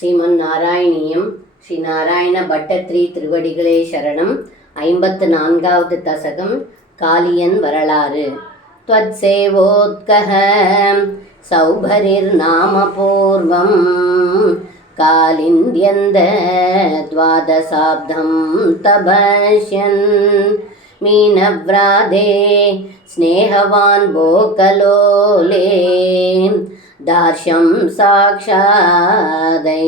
ஸ்ரீமன்னாராயணியம் ஸ்ரீ நாராயண பட்டத்ரி திருவடிகளே சரணம். 54வது தசகம் காளியன் வரலாறு. த்வத் சேவோத்கஹ சௌபரிர் நாம பூர்வம் காலிந்த்யந்த த்வாதசாப்தம் தபஸ்யன் மீனவ்ராதே ஸ்நேகவான் போகலோலே दार्शं साक्षादै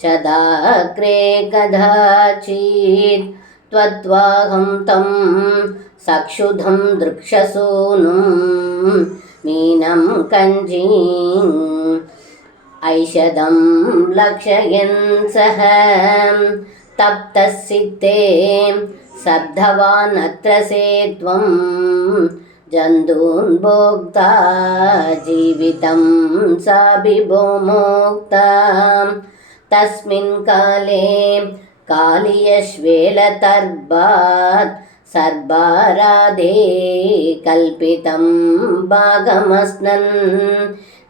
शदाग्रे कदाचित् त्वत्वाहं तं सक्षुधं दृक्षसूनुं मीनं कञ्जीं ऐषदं लक्षयन् सह तप्तसिद्धे शब्दवान् अत्र सेत्वं जन्तून् भोक्ता जीवितं साभिभोमोक्ता तस्मिन् काले कालियश्वेलतर्बात् सर्बाराधे कल्पितं भागमस्नन्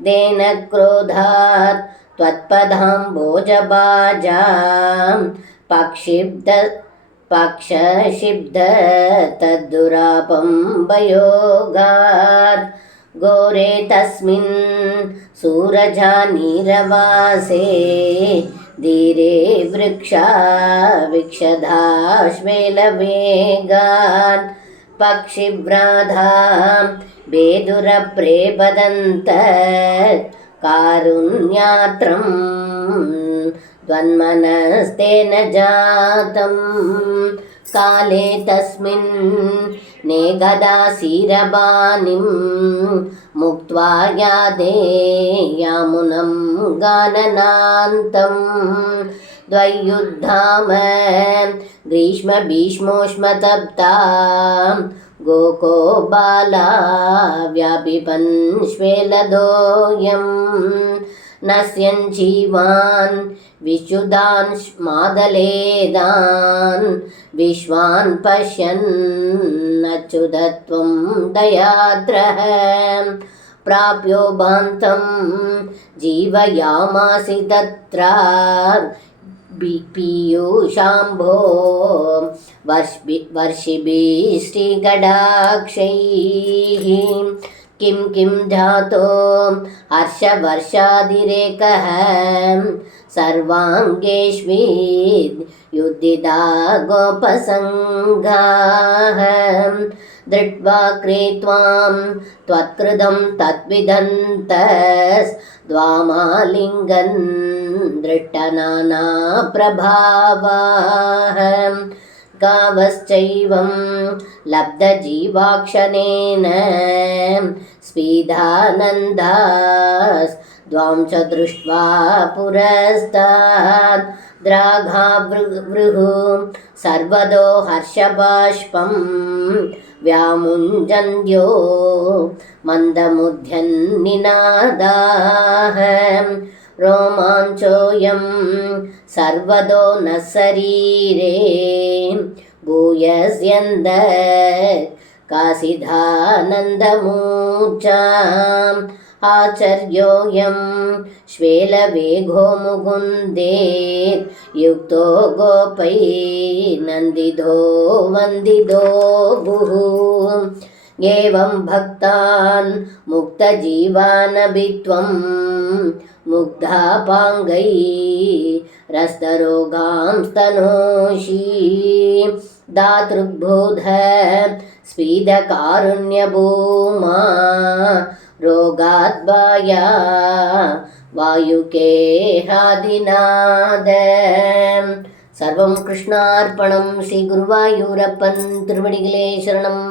देन क्रोधात् त्वत्पदाम्बोजभाजां पक्षशिब्ध तद्दुरापं वयोगात् घोरे तस्मिन् सूरजानीरवासे धीरे वृक्षा विक्षदाश्वेलवेगात् पक्षिव्राधा बेदुरप्रेपदन्त कारुण्यात्रं द्वन्मनस्तेन जातं काले तस्मिन् नेगदासीरबाणिं मुक्त्वा यादे यामुनं गाननान्तं द्वयुद्धाम ग्रीष्मभीष्मोष्मतप्ता गोको बाला व्यापिपन् श्वेलदोऽयं नश्यञ्जीवान् विशुदान् मादलेदान् विश्वान् पश्यन्नच्युतत्वं दयाद्रः प्राप्यो भान्तं जीवयामासि तत्र पीयूषाम्भो वर्षिभिः श्रीगडाक्षैः किं जातो हर्षवर्षादिरेकः सर्वाङ्गेष्विद्युद्धिता गोपसङ्गाः दृष्ट्वा क्रेत्वां त्वत्कृतं तद्विदन्तस्त्वामालिङ्गन् दृष्टनाना प्रभावाः गावश्चैवं लब्धजीवाक्षणेन स्पीदानन्दास्त्वां च दृष्ट्वा पुरस्तात् द्राघावृहुः सर्वदो हर्षबाष्पं व्यामुञ्जन्यो मन्दमुद्यन्निनादाः रोमाञ्चोऽयं सर्वदो न शरीरे भूयस्यन्द कासिदानन्दमूर्छाम् आचर्योऽयं श्वेलवेगो मुकुन्दे युक्तो गोपै नन्दितो वन्दितो गुः एवं भक्तान् मुक्तजीवानभित्वं मुग्धापाङ्गै रस्तरोगां स्तनोषि दातृग्बोध स्पीदकारुण्यभूमा रोगाद्वाया वायुके हादिनाद. सर्वं कृष्णार्पणं. श्री गुरुवायूरप्पन् तिरुवडिगले शरणम्.